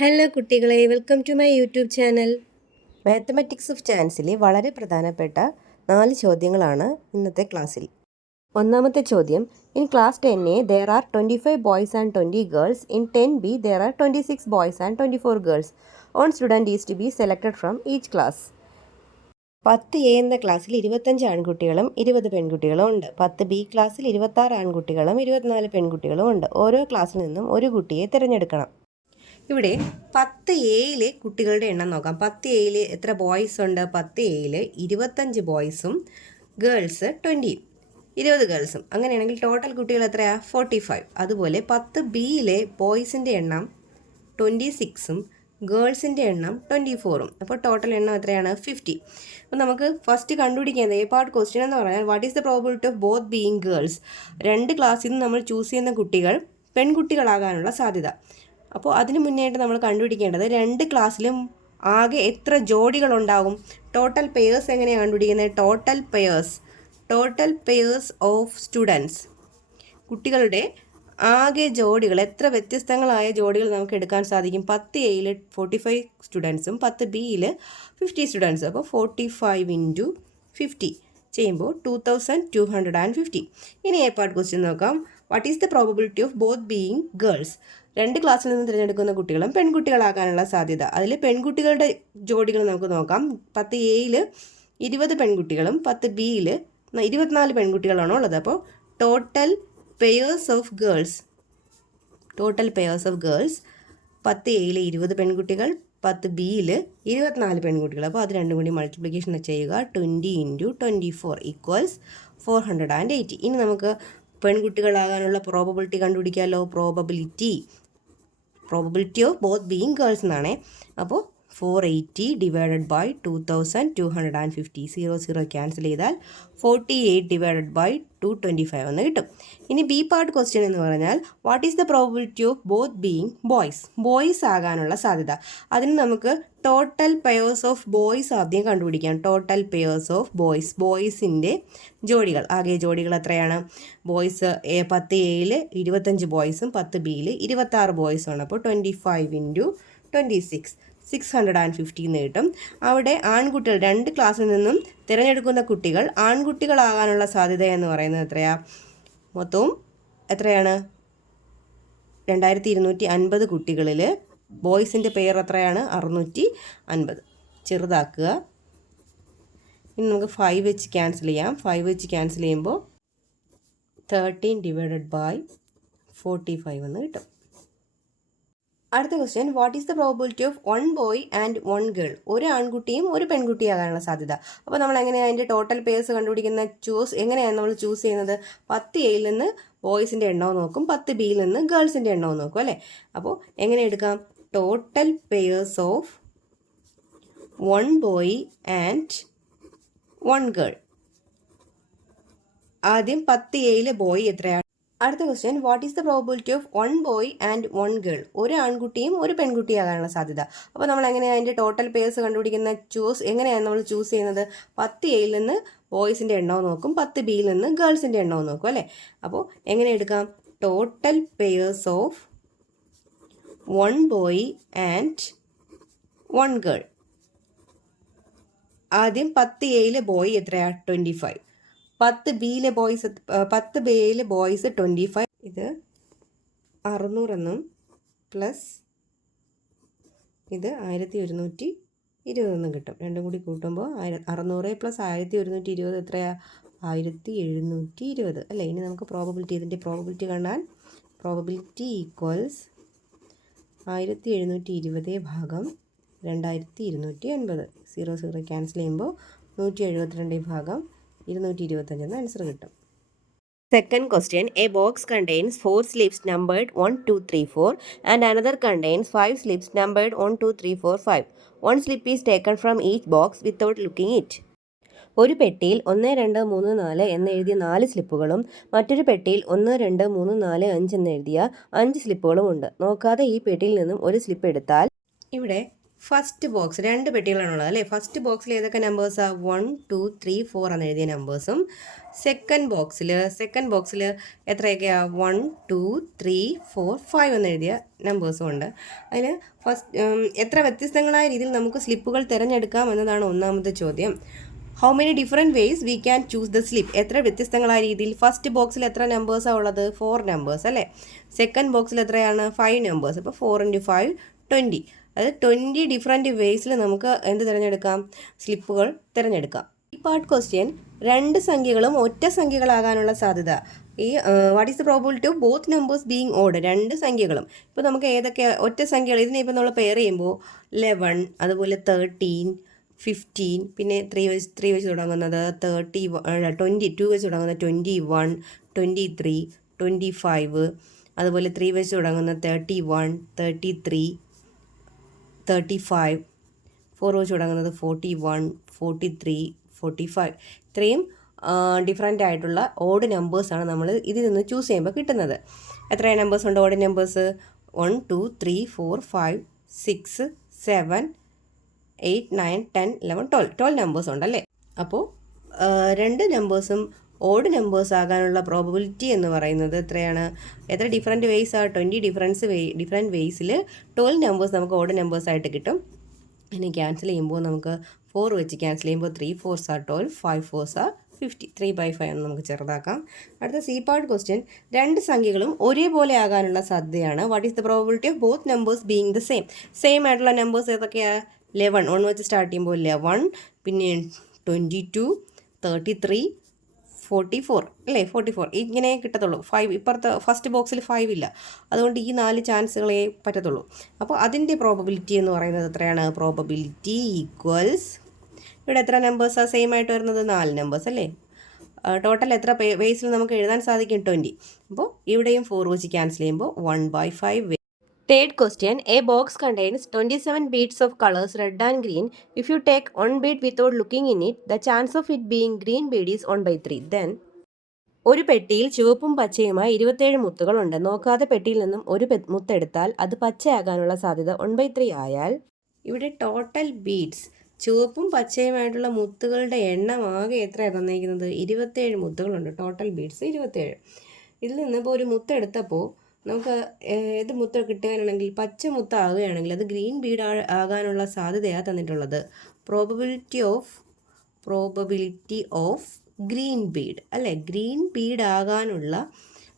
Hello കുട്ടികളെ. Welcome to my YouTube channel mathematics of ചാൻസിലെ വളരെ പ്രധാനപ്പെട്ട നാല് ചോദ്യങ്ങളാണ് ഇന്നത്തെ ക്ലാസ്സിൽ. ഒന്നാമത്തെ ചോദ്യം in class ten A there are twenty five boys and twenty girls in ten B there are twenty six boys and twenty four girls one student is to be selected from each class പത്ത് A എന്ന ക്ലാസ്സിൽ ഇരുപത്തഞ്ച് ആൺകുട്ടികളും ഇരുപത് പെൺകുട്ടികളും ഉണ്ട്. പത്ത് B ക്ലാസ്സിൽ ഇരുപത്താറ് ആൺകുട്ടികളും ഇരുപത്തിനാല് പെൺകുട്ടികളും ഉണ്ട്. ഓരോ ക്ലാസ്സിൽ നിന്നും ഒരു കുട്ടിയെ തിരഞ്ഞെടുക്കണം. ഇവിടെ പത്ത് എയിലെ കുട്ടികളുടെ എണ്ണം നോക്കാം. പത്ത് എയിൽ എത്ര ബോയ്സ് ഉണ്ട്? പത്ത് എയിൽ ഇരുപത്തഞ്ച് ബോയ്സും ഗേൾസ് ട്വന്റി ഇരുപത് ഗേൾസും അങ്ങനെയാണെങ്കിൽ ടോട്ടൽ കുട്ടികൾ എത്രയാ? ഫോർട്ടി ഫൈവ് അതുപോലെ പത്ത് ബിയിലെ ബോയ്സിന്റെ എണ്ണം ട്വന്റി സിക്സും ഗേൾസിന്റെ എണ്ണം ട്വന്റി ഫോറും അപ്പോൾ ടോട്ടൽ എണ്ണം എത്രയാണ്? ഫിഫ്റ്റി അപ്പോൾ നമുക്ക് ഫസ്റ്റ് കണ്ടുപിടിക്കുന്നത് എ പാർട്ട് ക്വസ്റ്റ്യൻ എന്ന് പറഞ്ഞാൽ what is the probability of both being girls രണ്ട് ക്ലാസ്സിൽ നിന്ന് നമ്മൾ ചൂസ് ചെയ്യുന്ന കുട്ടികൾ പെൺകുട്ടികളാകാനുള്ള സാധ്യത. അപ്പോൾ അതിന് മുന്നേയായിട്ട് നമ്മൾ കണ്ടുപിടിക്കേണ്ടത് രണ്ട് ക്ലാസ്സിലും ആകെ എത്ര ജോഡികളുണ്ടാകും? ടോട്ടൽ പെയേഴ്സ് എങ്ങനെയാണ് കണ്ടുപിടിക്കുന്നത്? Total pairs total pairs of students കുട്ടികളുടെ ആകെ ജോഡികൾ എത്ര വ്യത്യസ്തങ്ങളായ ജോഡികൾ നമുക്ക് എടുക്കാൻ സാധിക്കും? പത്ത് എയിൽ ഫോർട്ടി ഫൈവ് സ്റ്റുഡൻസും പത്ത് ബിയിൽ ഫിഫ്റ്റി സ്റ്റുഡൻസും അപ്പോൾ ഫോർട്ടി ഫൈവ് ഇന്റു ഫിഫ്റ്റി ചെയ്യുമ്പോൾ two thousand two hundred and fifty ഇനി എ പാർട്ട് ക്വസ്റ്റ്യൻ നോക്കാം. What is the probability of both being girls രണ്ട് ക്ലാസ്സിൽ നിന്ന് തിരഞ്ഞെടുക്കുന്ന കുട്ടികളും പെൺകുട്ടികളാകാനുള്ള സാധ്യത. അതിൽ പെൺകുട്ടികളുടെ ജോഡികൾ നമുക്ക് നോക്കാം. പത്ത് എയിൽ ഇരുപത് പെൺകുട്ടികളും പത്ത് ബിയിൽ ഇരുപത്തിനാല് പെൺകുട്ടികളാണ് ഉള്ളത്. അപ്പോൾ total pairs of girls total pairs of girls പത്ത് എയിൽ ഇരുപത് പെൺകുട്ടികൾ പത്ത് ബിയിൽ ഇരുപത്തിനാല് പെൺകുട്ടികൾ. അപ്പോൾ അത് രണ്ടും കൂടി മൾട്ടിപ്ലിക്കേഷൻ ചെയ്യുക. Twenty into twenty four equals four hundred and eighty ഇനി നമുക്ക് പെൺകുട്ടികളാകാനുള്ള probability കണ്ടുപിടിക്കാമല്ലോ probability probability of both being girls എന്നാണേ. അപ്പോൾ four eighty divided by two thousand two hundred and fifty. Zero zero cancel ചെയ്താൽ forty eight divided by two twenty five എന്ന് കിട്ടും. ഇനി B part question എന്ന് പറഞ്ഞാൽ what is the probability of both being boys? Boys ആകാനുള്ള സാധ്യത. അതിന് നമുക്ക് ടോട്ടൽ പെയേഴ്സ് ഓഫ് ബോയ്സ് ആദ്യം കണ്ടുപിടിക്കാം. Total pairs of boys. ബോയ്സിന്റെ ജോഡികൾ. ആകെ ജോഡികൾ എത്രയാണ്? ബോയ്സ് പത്ത് എയിൽ ഇരുപത്തഞ്ച് ബോയ്സും പത്ത് ബിയിൽ ഇരുപത്താറ് ബോയ്സുമാണ് അപ്പോൾ twenty five into twenty six. Six hundred and fifty എന്ന് കിട്ടും. അവിടെ ആൺകുട്ടികൾ രണ്ട് ക്ലാസ്സിൽ നിന്നും തിരഞ്ഞെടുക്കുന്ന കുട്ടികൾ ആൺകുട്ടികളാകാനുള്ള സാധ്യത എന്ന് പറയുന്നത് എത്രയാണ് മൊത്തവും എത്രയാണ്? രണ്ടായിരത്തി ഇരുന്നൂറ്റി അൻപത് കുട്ടികളിൽ ബോയ്സിന്റെ പേർ എത്രയാണ്? അറുന്നൂറ്റി അൻപത് ചെറുതാക്കുക. ഇനി നമുക്ക് ഫൈവ് വെച്ച് ക്യാൻസൽ ചെയ്യാം. ഫൈവ് വെച്ച് ക്യാൻസൽ ചെയ്യുമ്പോൾ thirteen divided by forty five എന്ന് കിട്ടും. അടുത്ത question what is the probability of one boy and one girl ഒരു ആൺകുട്ടിയും ഒരു പെൺകുട്ടിയാകാനുള്ള സാധ്യത. അപ്പോൾ നമ്മൾ എങ്ങനെയാണ് അതിന്റെ ടോട്ടൽ പേഴ്സ് കണ്ടുപിടിക്കുന്ന ചൂസ് എങ്ങനെയാണ് നമ്മൾ ചൂസ് ചെയ്യുന്നത്? പത്ത് എയിൽ നിന്ന് ബോയ്സിന്റെ എണ്ണവും നോക്കും പത്ത് ബിയിൽ നിന്ന് ഗേൾസിന്റെ എണ്ണവും നോക്കും അല്ലേ? അപ്പോൾ എങ്ങനെ എടുക്കാം? Total pairs of one boy and one girl ആദ്യം പത്ത് എയിൽ ബോയ് എത്രയാണ്? അടുത്ത question what is the probability of one boy and one girl ഒരു ആൺകുട്ടിയും ഒരു പെൺകുട്ടിയാകാനുള്ള സാധ്യത. അപ്പോൾ നമ്മൾ എങ്ങനെയാണ് അതിന്റെ ടോട്ടൽ പേഴ്സ് കണ്ടുപിടിക്കുന്ന ചൂസ് എങ്ങനെയാണ് നമ്മൾ ചൂസ് ചെയ്യുന്നത്? പത്ത് എയിൽ നിന്ന് ബോയ്സിന്റെ എണ്ണവും നോക്കും പത്ത് ബിയിൽ നിന്ന് ഗേൾസിന്റെ എണ്ണവും നോക്കും അല്ലേ? അപ്പോൾ എങ്ങനെ എടുക്കാം? Total pairs of one boy and one girl ആദ്യം പത്ത് എയിൽ ബോയ് എത്രയാണ് ട്വന്റി ഫൈവ് പത്ത് ബിയിലെ ബോയ്സ് പത്ത് ബിയിലെ ബോയ്സ് ട്വന്റി ഫൈവ് ഇത് അറുന്നൂറെന്നും പ്ലസ് ഇത് ആയിരത്തി ഒരുന്നൂറ്റി ഇരുപതെന്നും കിട്ടും. രണ്ടും കൂടി കൂട്ടുമ്പോൾ ആയിര അറുന്നൂറ് പ്ലസ് ആയിരത്തി ഒരുന്നൂറ്റി ഇരുപത് എത്രയാ? ആയിരത്തി എഴുന്നൂറ്റി ഇരുപത് അല്ലേ? ഇനി നമുക്ക് പ്രോബബിലിറ്റി ഇതിന്റെ പ്രോബബിലിറ്റി കാണാൻ പ്രോബബിലിറ്റി ഈക്വൽസ് ആയിരത്തി എഴുന്നൂറ്റി ഇരുപത് ഭാഗം രണ്ടായിരത്തി ഇരുന്നൂറ്റി എൺപത് സീറോ സീറോ ക്യാൻസൽ ചെയ്യുമ്പോൾ നൂറ്റി എഴുപത്തിരണ്ട് ഭാഗം ഇരുന്നൂറ്റി ഇരുപത്തഞ്ചെന്ന് ആൻസർ കിട്ടും. Second question a box contains four slips numbered one two three four and another contains five slips numbered one two three four five one slip is taken from each box without looking it ഒരു പെട്ടിയിൽ ഒന്ന് രണ്ട് മൂന്ന് നാല് എന്ന് എഴുതിയ നാല് സ്ലിപ്പുകളും മറ്റൊരു പെട്ടിയിൽ ഒന്ന് രണ്ട് മൂന്ന് നാല് അഞ്ച് എന്ന് എഴുതിയ അഞ്ച് സ്ലിപ്പുകളും ഉണ്ട്. നോക്കാതെ ഈ പെട്ടിയിൽ നിന്നും ഒരു സ്ലിപ്പ് എടുത്താൽ ഇവിടെ ഫസ്റ്റ് ബോക്സ് രണ്ട് പെട്ടികളാണുള്ളത് അല്ലേ? ഫസ്റ്റ് ബോക്സിൽ ഏതൊക്കെ നമ്പേഴ്സാണ് വൺ ടു ത്രീ ഫോർ എന്ന് എഴുതിയ നമ്പേഴ്സും സെക്കൻഡ് ബോക്സിൽ സെക്കൻഡ് ബോക്സിൽ എത്രയൊക്കെയാണ് one two three four five എന്ന് എഴുതിയ നമ്പേഴ്സും ഉണ്ട്. അതിൽ ഫസ്റ്റ് എത്ര വ്യത്യസ്തങ്ങളായ രീതിയിൽ നമുക്ക് സ്ലിപ്പുകൾ തിരഞ്ഞെടുക്കാം എന്നതാണ് ഒന്നാമത്തെ ചോദ്യം. How many different ways we can choose the slip എത്ര വ്യത്യസ്തങ്ങളായ രീതിയിൽ ഫസ്റ്റ് ബോക്സിൽ എത്ര നമ്പേഴ്സാണ് ഉള്ളത്? ഫോർ നമ്പേഴ്സ് അല്ലേ? സെക്കൻഡ് ബോക്സിൽ എത്രയാണ്? ഫൈവ് നമ്പേഴ്സ് അപ്പോൾ ഫോർ ഇന്റു ഫൈവ് ട്വന്റി അത് ട്വന്റി ഡിഫറെന്റ് വേസിൽ നമുക്ക് എന്ത് തിരഞ്ഞെടുക്കാം? സ്ലിപ്പുകൾ തിരഞ്ഞെടുക്കാം. ഈ പാർട്ട് ക്വസ്റ്റ്യൻ രണ്ട് സംഖ്യകളും ഒറ്റ സംഖ്യകളാകാനുള്ള സാധ്യത. ഈ what is the probability of both numbers being odd രണ്ട് സംഖ്യകളും. ഇപ്പോൾ നമുക്ക് ഏതൊക്കെ ഒറ്റ സംഖ്യകൾ ഇതിനെ ഇപ്പോൾ നമ്മൾ പെയർ ചെയ്യുമ്പോൾ ലെവൺ അതുപോലെ തേർട്ടീൻ ഫിഫ്റ്റീൻ പിന്നെ ത്രീ വെച്ച് ത്രീ വെച്ച് തുടങ്ങുന്നത് തേർട്ടി ട്വന്റി ടു വെച്ച് തുടങ്ങുന്നത് twenty one twenty three twenty five അതുപോലെ ത്രീ വെച്ച് തുടങ്ങുന്ന thirty one thirty three thirty five four വെച്ച് തുടങ്ങുന്നത് forty one forty three forty five ഇത്രയും ഡിഫറെന്റ് ആയിട്ടുള്ള ഓഡ് നമ്പേഴ്സാണ് നമ്മൾ ഇതിൽ നിന്ന് ചൂസ് ചെയ്യുമ്പോൾ കിട്ടുന്നത്. എത്ര നമ്പേഴ്സ് ഉണ്ട് odd numbers one two three four five six seven eight nine ten eleven twelve twelve numbers ഉണ്ടല്ലേ? അപ്പോൾ രണ്ട് നമ്പേഴ്സും ഓഡ് നമ്പേഴ്സ് ആകാനുള്ള പ്രോബബിലിറ്റി എന്ന് പറയുന്നത് എത്രയാണ്? എത്ര ഡിഫറെന്റ് വേയ്സ് ആ ട്വന്റി ഡിഫറൻസ് വേ ഡിഫറെന്റ് വേയ്സിൽ ട്വൽവ് നമ്പേഴ്സ് നമുക്ക് ഓഡ് നമ്പേഴ്സ് ആയിട്ട് കിട്ടും. പിന്നെ ക്യാൻസൽ ചെയ്യുമ്പോൾ നമുക്ക് ഫോർ വെച്ച് ക്യാൻസൽ ചെയ്യുമ്പോൾ ത്രീ ഫോർസ് ആ ട്വൽവ് ഫൈവ് ഫോർസ് ആ ഫിഫ്റ്റി ത്രീ ബൈ ഫൈവ് എന്ന് നമുക്ക് ചെറുതാക്കാം. അടുത്ത സി പാർട്ട് ക്വസ്റ്റ്യൻ രണ്ട് സംഖ്യകളും ഒരേപോലെ ആകാനുള്ള സാധ്യതയാണ്. What is the probability of both numbers being the same same ആയിട്ടുള്ള നമ്പേഴ്സ് ഏതൊക്കെയാണ് ലെവൺ ഒന്ന് വെച്ച് സ്റ്റാർട്ട് ചെയ്യുമ്പോൾ ലെവൺ പിന്നെ twenty two thirty three forty four അല്ലേ? Forty four. ഇങ്ങനെ കിട്ടത്തുള്ളൂ. ഫൈവ് ഇപ്പുറത്തെ ഫസ്റ്റ് ബോക്സിൽ ഫൈവ് ഇല്ല. അതുകൊണ്ട് ഈ നാല് ചാൻസുകളെ പറ്റത്തുള്ളൂ. അപ്പോൾ അതിന്റെ പ്രോബബിലിറ്റി എന്ന് പറയുന്നത് എത്രയാണ്? പ്രോബബിലിറ്റി ഈക്വൽസ് ഇവിടെ എത്ര നമ്പേഴ്സാണ് സെയിം ആയിട്ട് വരുന്നത്? നാല് നമ്പേഴ്സ് അല്ലേ? ടോട്ടൽ എത്ര വേസിൽ നമുക്ക് എഴുതാൻ സാധിക്കും? ട്വന്റി അപ്പോൾ ഇവിടെയും ഫോർ വെച്ച് ക്യാൻസൽ ചെയ്യുമ്പോൾ one by five Third question. A box contains 27 beads of colors red and green. If you take one bead without looking in it, the chance of it being green bead is 1 by 3. Then ഒരു പെട്ടിയിൽ ചുവപ്പും പച്ചയുമായി ഇരുപത്തേഴ് മുത്തുകളുണ്ട് നോക്കാതെ പെട്ടിയിൽ നിന്നും ഒരു മുത്തെടുത്താൽ അത് പച്ചയാകാനുള്ള സാധ്യത വൺ ബൈ ത്രീ ആയാൽ ഇവിടെ ടോട്ടൽ ബീഡ്സ് ചുവപ്പും പച്ചയുമായിട്ടുള്ള മുത്തുകളുടെ എണ്ണം ആകെ എത്രയാണ് തന്നിരിക്കുന്നത്? ഇരുപത്തേഴ് മുത്തുകളുണ്ട്. ടോട്ടൽ ബീഡ്സ് ഇരുപത്തേഴ്. ഇതിൽ നിന്ന് ഇപ്പോൾ ഒരു മുത്തെടുത്തപ്പോൾ നമുക്ക് ഏത് മുത്ത കിട്ടുകയാണെങ്കിൽ പച്ച മുത്ത ആകുകയാണെങ്കിൽ അത് ഗ്രീൻ ബീഡ് ആകാനുള്ള സാധ്യതയാണ് തന്നിട്ടുള്ളത്. Probability of probability of green bead അല്ലേ? ഗ്രീൻ ബീഡ് ആകാനുള്ള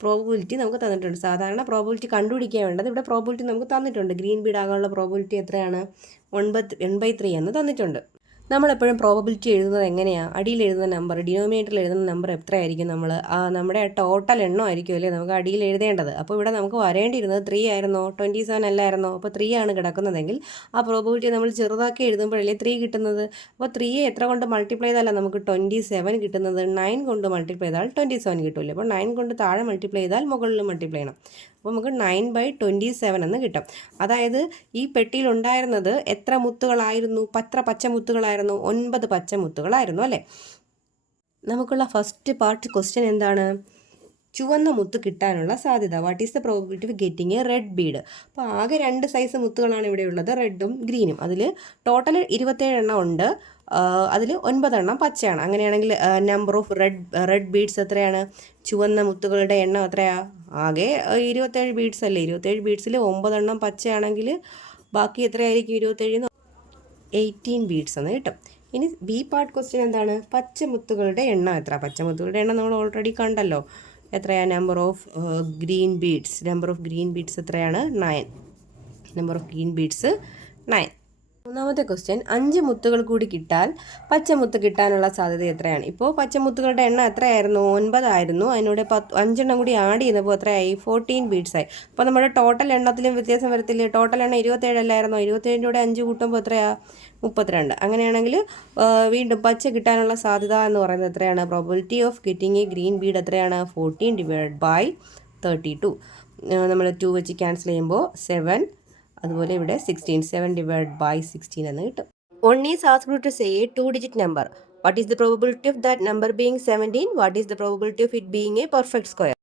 പ്രോബബിലിറ്റി നമുക്ക് തന്നിട്ടുണ്ട്. സാധാരണ പ്രോബബിലിറ്റി കണ്ടുപിടിക്കാൻ വേണ്ടത്. ഇവിടെ പ്രോബബിലിറ്റി നമുക്ക് തന്നിട്ടുണ്ട്. ഗ്രീൻ ബീഡ് ആകാനുള്ള പ്രോബബിലിറ്റി എത്രയാണ്? One by one by three എന്ന് തന്നിട്ടുണ്ട്. നമ്മളെപ്പോഴും പ്രോബബിലിറ്റി എഴുതുന്നത് എങ്ങനെയാണ് അടിയിൽ എഴുതുന്ന നമ്പർ ഡിനോമിനേറ്ററിൽ എഴുതുന്ന നമ്പർ എത്രയായിരിക്കും നമ്മൾ നമ്മുടെ ടോട്ടൽ എണ്ണം ആയിരിക്കും അല്ലേ നമുക്ക് അടിയിൽ എഴുതേണ്ടത്? അപ്പോൾ ഇവിടെ നമുക്ക് വരേണ്ടിയിരുന്നത് ത്രീ ആയിരുന്നോ? ട്വന്റി സെവൻ അല്ലായിരുന്നോ? അപ്പോൾ ത്രീ ആണ് കിടക്കുന്നതെങ്കിൽ ആ പ്രോബബിലിറ്റി നമ്മൾ ചെറുതാക്കി എഴുതുമ്പോഴല്ലേ ത്രീ കിട്ടുന്നത്? അപ്പോൾ ത്രീയെ എത്ര കൊണ്ട് മൾട്ടിപ്ലൈ ചെയ്താലേ നമുക്ക് ട്വന്റി സെവൻ കിട്ടുന്നത്? നയൻ കൊണ്ട് മൾട്ടിപ്ലൈ ചെയ്താൽ ട്വന്റി സെവൻ കിട്ടില്ലേ? അപ്പോൾ നയൻ കൊണ്ട് താഴെ മൾട്ടിപ്ലൈ ചെയ്താൽ മുകളിൽ മൾട്ടിപ്ലൈ ചെയ്യണം. അപ്പോൾ നമുക്ക് നയൻ ബൈ ട്വന്റി സെവൻ എന്ന് കിട്ടും. അതായത് ഈ പെട്ടിയിലുണ്ടായിരുന്നത് എത്ര മുത്തുകളായിരുന്നു? പത്ര പച്ച പച്ചമുത്തുകളായിരുന്നു? ഒൻപത് പച്ചമുത്തുകളായിരുന്നു അല്ലേ? നമുക്കുള്ള ഫസ്റ്റ് പാർട്ട് ക്വസ്റ്റ്യൻ എന്താണ്? ചുവന്ന മുത്ത് കിട്ടാനുള്ള സാധ്യത. What is the probability of getting a red bead അപ്പോൾ ആകെ രണ്ട് സൈസ് മുത്തുകളാണ് ഇവിടെ ഉള്ളത്. റെഡും ഗ്രീനും അതിൽ ടോട്ടൽ ഇരുപത്തേഴ് എണ്ണം ഉണ്ട്. അതിൽ ഒൻപതെണ്ണം പച്ചയാണ്. അങ്ങനെയാണെങ്കിൽ number of red red beads എത്രയാണ്? ചുവന്ന മുത്തുകളുടെ എണ്ണം എത്രയാണ് ആകെ ഇരുപത്തേഴ് ബീഡ്സ് അല്ലേ? ഇരുപത്തേഴ് ബീഡ്സിൽ ഒമ്പതെണ്ണം പച്ചയാണെങ്കിൽ ബാക്കി എത്രയായിരിക്കും? ഇരുപത്തേഴ് എയ്റ്റീൻ ബീഡ്സ് എന്ന് കിട്ടും. ഇനി ബി പാർട്ട് ക്വസ്റ്റ്യൻ എന്താണ്? പച്ചമുത്തുകളുടെ എണ്ണം എത്ര? പച്ചമുത്തുകളുടെ എണ്ണം നമ്മൾ ഓൾറെഡി കണ്ടല്ലോ. എത്രയാണ് number of green beads number of green beads എത്രയാണ്? Nine number of green beads nine മൂന്നാമത്തെ ക്വസ്റ്റ്യൻ അഞ്ച് മുത്തുകൾ കൂടി കിട്ടാൽ പച്ചമുത്ത് കിട്ടാനുള്ള സാധ്യത എത്രയാണ്? ഇപ്പോൾ പച്ചമുത്തുകളുടെ എണ്ണം എത്രയായിരുന്നു? ഒൻപതായിരുന്നു. അതിനൂടെ പത്ത് അഞ്ചെണ്ണം കൂടി ആഡ് ചെയ്തപ്പോൾ എത്രയായി? ഫോർട്ടീൻ ബീഡ്സ് ആയി. അപ്പോൾ നമ്മുടെ ടോട്ടൽ എണ്ണത്തിലും വ്യത്യാസം വരത്തില്ല? ടോട്ടൽ എണ്ണം ഇരുപത്തേഴല്ലായിരുന്നോ ഇരുപത്തേഴിന്റെ അഞ്ച് കൂട്ടുമ്പോൾ എത്രയാ? മുപ്പത്തിരണ്ട്. അങ്ങനെയാണെങ്കിൽ വീണ്ടും പച്ച കിട്ടാനുള്ള സാധ്യത എന്ന് പറയുന്നത് എത്രയാണ്? Probability of getting a green bead എത്രയാണ്? Fourteen divide by thirty two നമ്മൾ ടു വെച്ച് ക്യാൻസൽ ചെയ്യുമ്പോൾ സെവൻ അതുപോലെ ഇവിടെ sixteen seven divide by sixteen എന്ന് കിട്ടും. One is asked to say a two digit number what is the probability of that number being seventeen what is the probability of it being a perfect square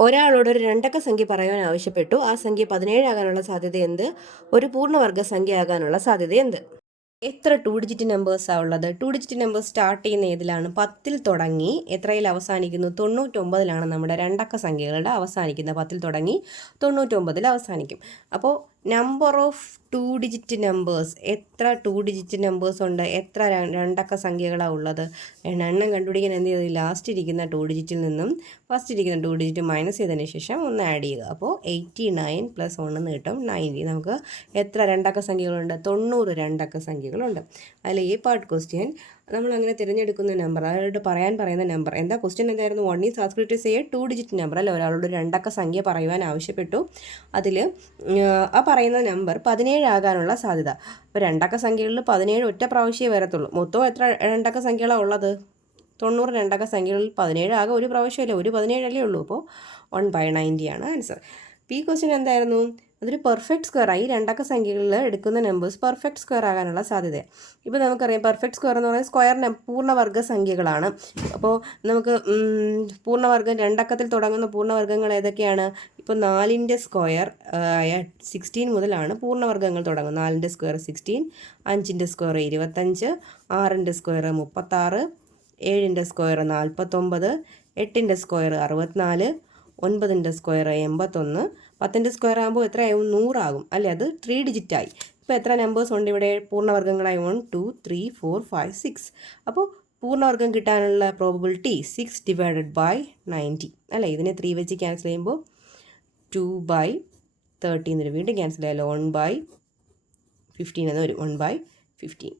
ഒരാളോട് ഒരു രണ്ടക്ക സംഖ്യ പറയാൻ ആവശ്യപ്പെട്ടു. ആ സംഖ്യ പതിനേഴാകാനുള്ള സാധ്യത എന്ത്? ഒരു പൂർണവർഗ സംഖ്യ ആകാനുള്ള സാധ്യത എന്ത്? എത്ര ടു ഡിജിറ്റ് നമ്പേഴ്സാണ് ഉള്ളത്? ടു ഡിജിറ്റ് നമ്പർ സ്റ്റാർട്ട് ചെയ്യുന്ന ഏതിലാണ്? പത്തിൽ തുടങ്ങി. എത്രയിൽ അവസാനിക്കുന്നു? തൊണ്ണൂറ്റൊമ്പതിലാണ് നമ്മുടെ രണ്ടക്ക സംഖ്യകളുടെ അവസാനിക്കുന്നത്. പത്തിൽ തുടങ്ങി തൊണ്ണൂറ്റൊമ്പതിൽ അവസാനിക്കും. അപ്പോൾ number of two digit numbers എത്ര ടു ഡിജിറ്റ് നമ്പേഴ്സ് ഉണ്ട്? എത്ര രണ്ടക്ക സംഖ്യകളാണ് ഉള്ളത്? എണ്ണ- കണ്ടുപിടിക്കാൻ എന്ത് ചെയ്തത് ലാസ്റ്റ് ഇരിക്കുന്ന ടു ഡിജിറ്റിൽ നിന്നും ഫസ്റ്റ് ഇരിക്കുന്ന ടു ഡിജിറ്റ് മൈനസ് ചെയ്തതിന് ശേഷം ഒന്ന് ആഡ് ചെയ്യുക. അപ്പോൾ എയ്റ്റി നയൻ പ്ലസ് എന്ന് കിട്ടും. നയന്റി നമുക്ക് എത്ര രണ്ടക്ക സംഖ്യകളുണ്ട്? തൊണ്ണൂറ് രണ്ടക്ക സംഖ്യകളുണ്ട്. അതിൽ ഈ പാർട്ട് ക്വസ്റ്റ്യൻ നമ്മൾ അങ്ങനെ തിരഞ്ഞെടുക്കുന്ന നമ്പർ അയാളോട് പറയാൻ പറയുന്ന നമ്പർ എന്താ ക്വസ്റ്റ്യൻ എന്തായിരുന്നു? വൺ ഈ ആസ്ക്രിറ്റ് ചെയ്യുക ടു ഡിജിറ്റ് നമ്പർ അല്ല? ഒരാളോട് രണ്ടക്ക സംഖ്യ പറയുവാൻ ആവശ്യപ്പെട്ടു. അതിൽ ആ പറയുന്ന നമ്പർ പതിനേഴ് ആകാനുള്ള സാധ്യത. അപ്പോൾ രണ്ടക്ക സംഖ്യകളിൽ പതിനേഴ് ഒറ്റ പ്രാവശ്യമേ വരത്തുള്ളൂ. മൊത്തം എത്ര രണ്ടക്ക സംഖ്യകളാണ് ഉള്ളത്? തൊണ്ണൂറ് രണ്ടക്ക സംഖ്യകളിൽ പതിനേഴ് ആകെ ഒരു പ്രാവശ്യമല്ലേ? ഒരു പതിനേഴല്ലേ ഉള്ളൂ. അപ്പോൾ വൺ ബൈ നയന്റി ആണ് ആൻസർ പി ക്വസ്റ്റ്യൻ എന്തായിരുന്നു? അതൊരു പെർഫെക്റ്റ് സ്ക്വയർ ആയി രണ്ടക്ക സംഖ്യകളിൽ എടുക്കുന്ന നമ്പേഴ്സ് പെർഫെക്റ്റ് സ്ക്വയർ ആകാനുള്ള സാധ്യത ഇപ്പോൾ നമുക്കറിയാം പെർഫെക്റ്റ് സ്ക്വയർ എന്ന് പറയുന്നത് സ്ക്വയറിന് പൂർണവർഗ സംഖ്യകളാണ്. അപ്പോൾ നമുക്ക് പൂർണവർഗം രണ്ടക്കത്തിൽ തുടങ്ങുന്ന പൂർണവർഗങ്ങൾ ഏതൊക്കെയാണ്? ഇപ്പോൾ നാലിന്റെ സ്ക്വയർ ആയ സിക്സ്റ്റീൻ മുതലാണ് പൂർണവർഗങ്ങൾ തുടങ്ങുന്നത്. നാലിന്റെ സ്ക്വയർ സിക്സ്റ്റീൻ അഞ്ചിന്റെ സ്ക്വയർ ഇരുപത്തഞ്ച് ആറിന്റെ സ്ക്വയർ മുപ്പത്താറ് ഏഴിന്റെ സ്ക്വയർ നാൽപ്പത്തൊമ്പത് എട്ടിന്റെ സ്ക്വയർ അറുപത്തിനാല് ഒൻപതിന്റെ സ്ക്വയർ എൺപത്തൊന്ന് പത്തിന്റെ സ്ക്വയർ ആകുമ്പോൾ എത്രയാവും? നൂറാകും. അല്ലേ? അത് ത്രീ ഡിജിറ്റായി ഇപ്പോൾ എത്ര നമ്പേഴ്സ് ഉണ്ട് ഇവിടെ? പൂർണവർഗങ്ങളായി one two three four five six അപ്പോൾ പൂർണവർഗം കിട്ടാനുള്ള probability six divided by ninety അല്ലേ? ഇതിനെ ത്രീ വെച്ച് ക്യാൻസൽ ചെയ്യുമ്പോൾ ടു ബൈ തേർട്ടീൻ വരും വീണ്ടും ക്യാൻസൽ ചെയ്യാമല്ലോ വൺ ബൈ ഫിഫ്റ്റീൻ എന്ന് വരും. One by fifteen